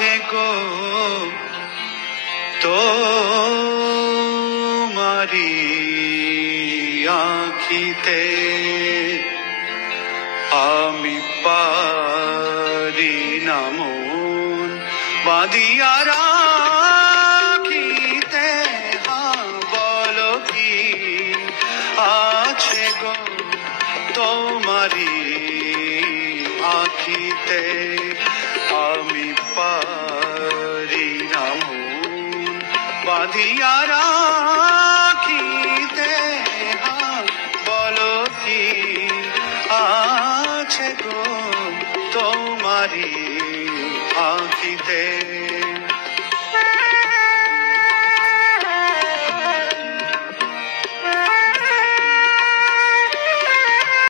আছে গো তোমারি আঁখিতে, আমি পারি না মন বাঁধিয়া রাখিতে। বলো কি আছে গো তোমারি আঁখিতে, আমি পারি না মন বাঁধিয়া রাখিতে। বলো কি আছে গো তোমারি আঁখিতে।